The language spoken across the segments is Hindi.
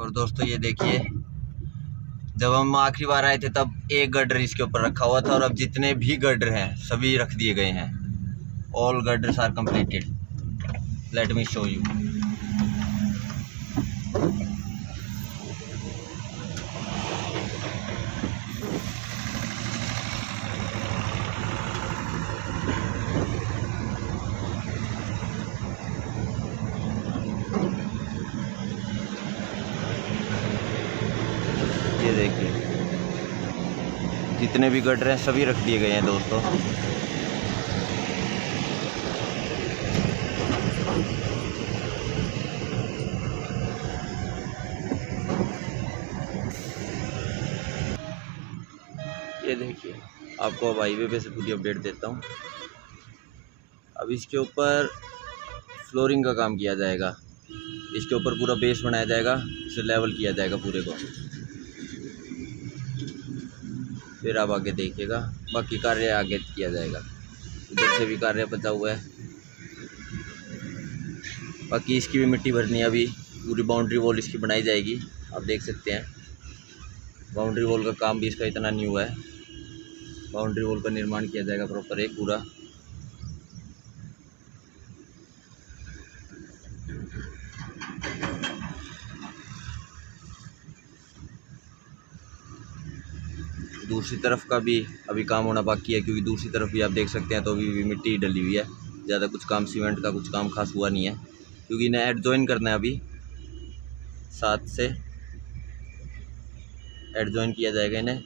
और दोस्तों ये देखिए, जब हम आखिरी बार आए थे तब एक गर्डर इसके ऊपर रखा हुआ था और अब जितने भी गर्डर हैं सभी रख दिए गए हैं। All girders are completed. Let me show you. ये देखिए, जितने भी गटर हैं सभी रख दिए गए हैं दोस्तों। ये देखिए, आपको अब हाईवे पे से पूरी अपडेट देता हूँ। अब इसके ऊपर फ्लोरिंग का काम किया जाएगा, इसके ऊपर पूरा बेस बनाया जाएगा, इसे लेवल किया जाएगा पूरे को। फिर आप आगे देखिएगा, बाकी कार्य आगे किया जाएगा। इधर से भी कार्य बचा हुआ है, बाकी इसकी भी मिट्टी भरनी है। अभी पूरी बाउंड्री वॉल इसकी बनाई जाएगी। आप देख सकते हैं बाउंड्री वॉल का काम भी इसका इतना न्यू है। बाउंड्री वॉल का निर्माण किया जाएगा प्रॉपर एक पूरा। दूसरी तरफ का भी अभी काम होना बाकी है, क्योंकि दूसरी तरफ भी आप देख सकते हैं तो अभी भी मिट्टी डली हुई है। ज़्यादा कुछ काम सीमेंट का कुछ काम खास हुआ नहीं है, क्योंकि इन्हें एड जॉइन करना है। अभी साथ से एड जॉइन किया जाएगा इन्हें।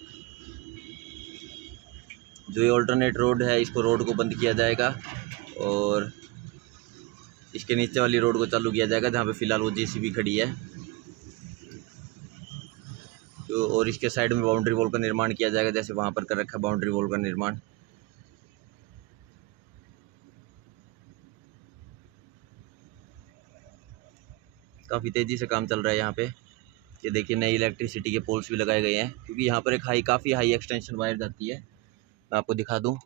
जो ये ऑल्टरनेट रोड है इसको रोड को बंद किया जाएगा और इसके नीचे वाली रोड को चालू किया जाएगा, जहाँ पे फ़िलहाल वो जेसीबी खड़ी है। तो और इसके साइड में बाउंड्री वॉल का निर्माण किया जाएगा, जैसे वहाँ पर कर रखा है बाउंड्री वॉल का निर्माण। काफ़ी तेज़ी से काम चल रहा है यहाँ पे। ये देखिए, नई इलेक्ट्रिसिटी के पोल्स भी लगाए गए हैं, क्योंकि यहाँ पर एक काफ़ी हाई एक्सटेंशन वायर जाती है। मैं आपको दिखा दूँ,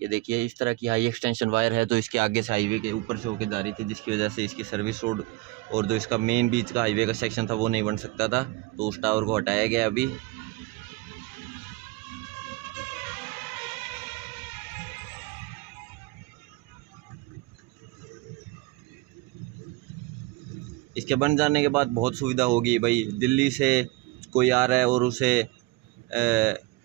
ये देखिए इस तरह की हाई एक्सटेंशन वायर है, जो इसके आगे से हाईवे के ऊपर से होकर जा रही थी, जिसकी वजह से इसकी सर्विस रोड और जो इसका मेन बीच का हाईवे का सेक्शन था वो नहीं बन सकता था, तो उस टावर को हटाया गया अभी। इसके बन जाने के बाद बहुत सुविधा होगी भाई। दिल्ली से कोई आ रहा है और उसे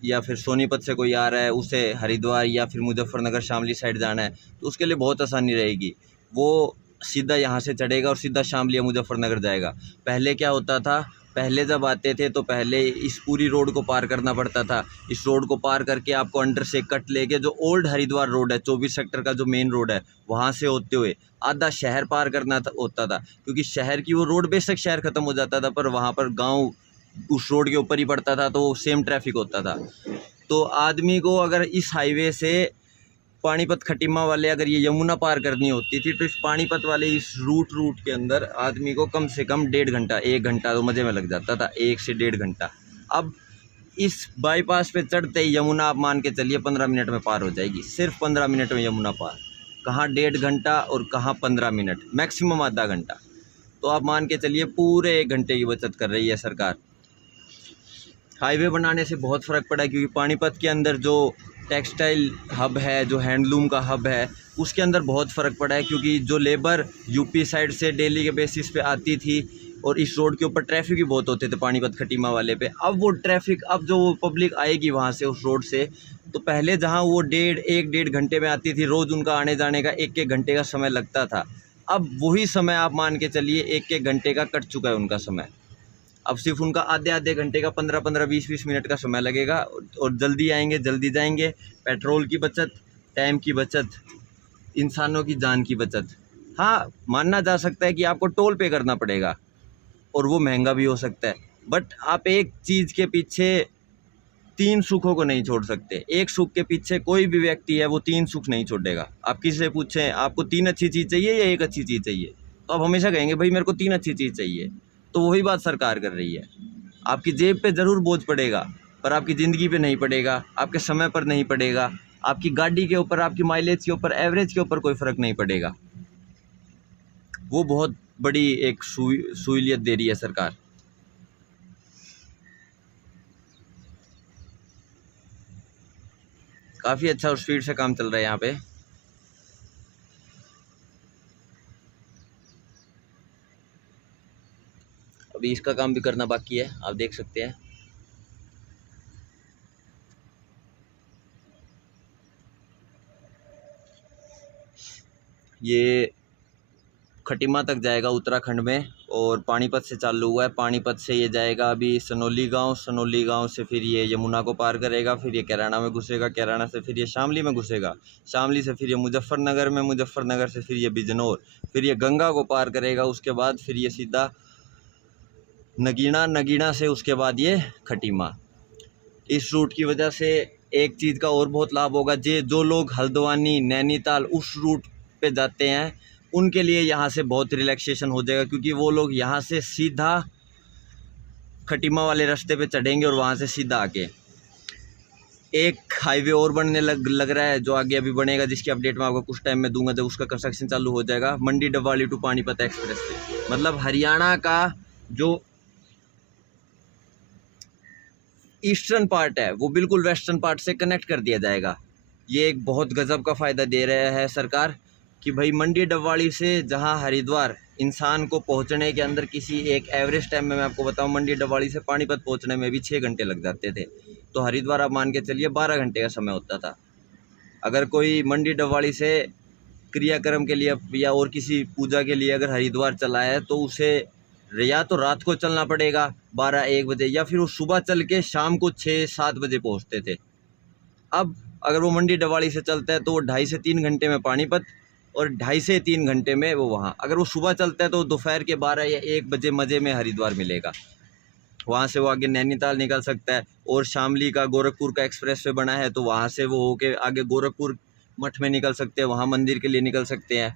या फिर सोनीपत से कोई आ रहा है, उसे हरिद्वार या फिर मुजफ्फरनगर शामली साइड जाना है, तो उसके लिए बहुत आसानी रहेगी। वो सीधा यहाँ से चढ़ेगा और सीधा शामली या मुजफ्फरनगर जाएगा। पहले क्या होता था, पहले जब आते थे तो पहले इस पूरी रोड को पार करना पड़ता था। इस रोड को पार करके आपको अंडर से कट लेके जो ओल्ड हरिद्वार रोड है, 24 सेक्टर का जो मेन रोड है, वहाँ से होते हुए आधा शहर पार करना होता था। क्योंकि शहर की वो रोड, बेशक शहर ख़त्म हो जाता था पर वहाँ पर गाँव उस रोड के ऊपर ही पड़ता था, तो सेम ट्रैफिक होता था। तो आदमी को अगर इस हाईवे से पानीपत खटीमा वाले अगर ये यमुना पार करनी होती थी, तो इस पानीपत वाले इस रूट के अंदर आदमी को कम से कम 1.5 घंटा 1 घंटा तो मज़े में लग जाता था, 1 से 1.5 घंटा। अब इस बाईपास पे चढ़ते ही यमुना आप मान के चलिए 15 मिनट में पार हो जाएगी। सिर्फ 15 मिनट में यमुना पार, कहाँ 1.5 घंटा और कहाँ 15 मिनट, मैक्सिमम आधा घंटा। तो आप मान के चलिए पूरे 1 घंटे की बचत कर रही है सरकार। हाईवे बनाने से बहुत फ़र्क पड़ा है, क्योंकि पानीपत के अंदर जो टेक्सटाइल हब है, जो हैंडलूम का हब है, उसके अंदर बहुत फ़र्क पड़ा है। क्योंकि जो लेबर यूपी साइड से डेली के बेसिस पे आती थी और इस रोड के ऊपर ट्रैफिक भी बहुत होते थे पानीपत खटीमा वाले पे, अब वो ट्रैफिक, अब जो पब्लिक आएगी वहाँ से उस रोड से, तो पहले जहाँ वो 1.5 घंटे में आती थी, रोज़ उनका आने जाने का 1 घंटे का समय लगता था, अब वही समय आप मान के चलिए 1 घंटे का कट चुका है उनका समय। अब सिर्फ उनका आधे घंटे का 15 20 मिनट का समय लगेगा और जल्दी आएंगे, जल्दी जाएंगे। पेट्रोल की बचत, टाइम की बचत, इंसानों की जान की बचत। हाँ, मानना जा सकता है कि आपको टोल पे करना पड़ेगा और वो महंगा भी हो सकता है, बट आप एक चीज़ के पीछे 3 सुखों को नहीं छोड़ सकते। एक सुख के पीछे कोई भी व्यक्ति है वो 3 सुख नहीं छोड़ेगा। आप किसी से पूछें आपको 3 अच्छी चीज़ चाहिए या एक अच्छी चीज़ चाहिए, तो आप हमेशा कहेंगे भाई मेरे को 3 अच्छी चीज़ चाहिए। तो वही बात सरकार कर रही है। आपकी जेब पे ज़रूर बोझ पड़ेगा, पर आपकी ज़िंदगी पे नहीं पड़ेगा, आपके समय पर नहीं पड़ेगा, आपकी गाड़ी के ऊपर, आपकी माइलेज के ऊपर, एवरेज के ऊपर कोई फ़र्क नहीं पड़ेगा। वो बहुत बड़ी एक सहूलियत दे रही है सरकार। काफ़ी अच्छा स्पीड से काम चल रहा है यहाँ पे। अभी इसका काम भी करना बाकी है, आप देख सकते हैं। ये खटीमा तक जाएगा उत्तराखंड में, और पानीपत से चालू हुआ है। पानीपत से ये जाएगा अभी सनोली गांव, सनोली गांव से फिर ये यमुना को पार करेगा, फिर ये कैराना में घुसेगा, कैराना से फिर ये शामली में घुसेगा, शामली से फिर ये मुजफ्फरनगर में, मुजफ्फरनगर से फिर ये बिजनौर, फिर ये गंगा को पार करेगा। उसके बाद फिर ये सीधा नगीना, नगीना से उसके बाद ये खटीमा। इस रूट की वजह से एक चीज़ का और बहुत लाभ होगा, जो लोग हल्द्वानी, नैनीताल उस रूट पे जाते हैं उनके लिए यहाँ से बहुत रिलैक्सेशन हो जाएगा, क्योंकि वो लोग यहाँ से सीधा खटीमा वाले रास्ते पे चढ़ेंगे और वहाँ से सीधा आके एक हाईवे और बनने लग रहा है, जो आगे अभी बनेगा, जिसकी अपडेट मैं आपको कुछ टाइम में दूंगा जब उसका कंस्ट्रक्शन चालू हो जाएगा। Mandi Dabwali to Panipat expressway, मतलब हरियाणा का जो ईस्टर्न पार्ट है वो बिल्कुल वेस्टर्न पार्ट से कनेक्ट कर दिया जाएगा। ये एक बहुत गजब का फ़ायदा दे रहा है सरकार, कि भाई मंडी डबवाली से जहां हरिद्वार इंसान को पहुंचने के अंदर किसी एक एवरेज टाइम में, मैं आपको बताऊं, मंडी डबवाली से पानीपत पहुंचने में भी 6 घंटे लग जाते थे, तो हरिद्वार आप मान के चलिए 12 घंटे का समय होता था। अगर कोई मंडी डबवाली से क्रियाक्रम के लिए या और किसी पूजा के लिए अगर हरिद्वार चला है, तो उसे या तो रात को चलना पड़ेगा 12-1 बजे, या फिर वो सुबह चल के शाम को 6-7 बजे पहुंचते थे। अब अगर वो मंडी डबवाली से चलता है तो वो 2.5 से 3 घंटे में पानीपत, और 2.5 से 3 घंटे में वो वहाँ। अगर वो सुबह चलता है तो दोपहर के 12 या 1 बजे मज़े में हरिद्वार मिलेगा। वहाँ से वो आगे नैनीताल निकल सकता है, और शामली का गोरखपुर का एक्सप्रेस वे बना है, तो वहाँ से वो होके आगे गोरखपुर मठ में निकल सकते हैं, वहाँ मंदिर के लिए निकल सकते हैं।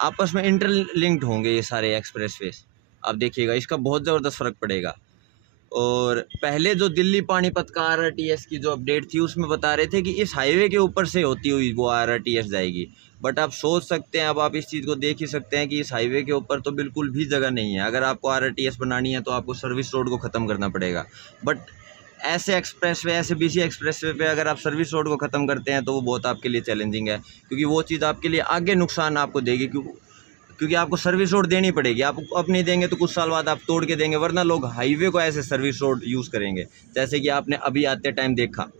आपस में इंटरलिंक्ड होंगे ये सारे एक्सप्रेस वे, आप देखिएगा इसका बहुत ज़बरदस्त फ़र्क पड़ेगा। और पहले जो दिल्ली पानीपत का आरआरटीएस की जो अपडेट थी उसमें बता रहे थे कि इस हाईवे के ऊपर से होती हुई वो आरआरटीएस जाएगी, बट आप सोच सकते हैं, अब आप इस चीज़ को देख ही सकते हैं कि इस हाईवे के ऊपर तो बिल्कुल भी जगह नहीं है। अगर आपको आरआरटीएस बनानी है तो आपको सर्विस रोड को ख़त्म करना पड़ेगा, बट ऐसे एक्सप्रेसवे, ऐसे बीसी एक्सप्रेसवे पे अगर आप सर्विस रोड को ख़त्म करते हैं तो वो बहुत आपके लिए चैलेंजिंग है, क्योंकि वो चीज़ आपके लिए आगे नुकसान आपको देगी, क्योंकि आपको सर्विस रोड देनी पड़ेगी। आप अब नहीं देंगे तो कुछ साल बाद आप तोड़ के देंगे, वरना लोग हाईवे को ऐसे सर्विस रोड यूज़ करेंगे। जैसे कि आपने अभी आते टाइम देखा,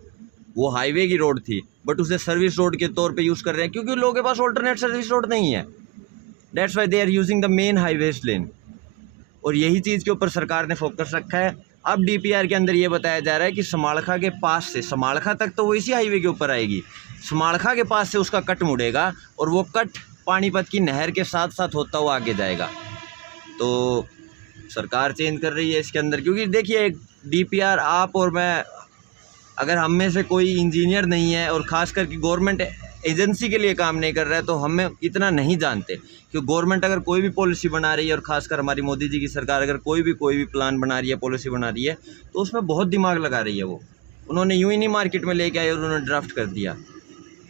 वो हाईवे की रोड थी बट उसे सर्विस रोड के तौर पे यूज़ कर रहे हैं, क्योंकि लोगों के पास ऑल्टरनेट सर्विस रोड नहीं है। That's why they are using the main highways lane, और यही चीज़ के ऊपर सरकार ने फोकस रखा है। अब डीपीआर के अंदर ये बताया जा रहा है कि समालखा के पास से, समालखा तक तो वो इसी हाईवे के ऊपर आएगी, समालखा के पास से उसका कट मुड़ेगा, और वो कट पानीपत की नहर के साथ साथ होता हुआ आगे जाएगा। तो सरकार चेंज कर रही है इसके अंदर, क्योंकि देखिए डीपीआर आप और मैं, अगर हम में से कोई इंजीनियर नहीं है और ख़ास करके गवर्नमेंट एजेंसी के लिए काम नहीं कर रहा है, तो हमें इतना नहीं जानते कि गवर्नमेंट अगर कोई भी पॉलिसी बना रही है, और ख़ासकर हमारी मोदी जी की सरकार अगर कोई भी प्लान बना रही है, पॉलिसी बना रही है, तो उसमें बहुत दिमाग लगा रही है। वो उन्होंने यूँ ही नहीं मार्केट में लेके आए और उन्होंने ड्राफ्ट कर दिया,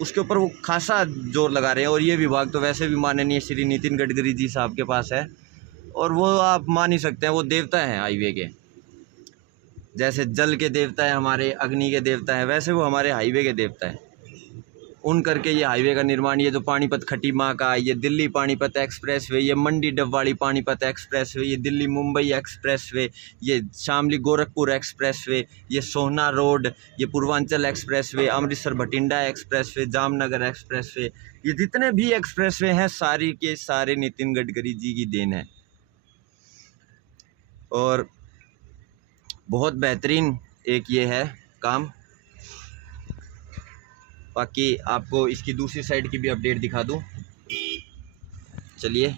उसके ऊपर वो खासा जोर लगा रहे हैं। और ये विभाग तो वैसे भी माननीय श्री नितिन गडकरी जी साहब के पास है, और वो आप मान ही सकते हैं वो देवता हैं हाईवे के। जैसे जल के देवता है हमारे, अग्नि के देवता है, वैसे वो हमारे हाईवे के देवता है। उन करके ये हाईवे का निर्माण, ये जो पानीपत खटीमा का, ये दिल्ली पानीपत एक्सप्रेस वे, ये मंडी डबवाली पानीपत एक्सप्रेस वे, ये दिल्ली मुंबई एक्सप्रेस वे, ये शामली गोरखपुर एक्सप्रेस वे, ये सोहना रोड, ये Purvanchal express way, Amritsar Bathinda express way, Jamnagar express way, ये जितने भी एक्सप्रेस वे हैं सारी के सारे नितिन गडकरी जी की देन है। और बहुत बेहतरीन एक ये है काम। बाकी आपको इसकी दूसरी साइड की भी अपडेट दिखा दूं, चलिए।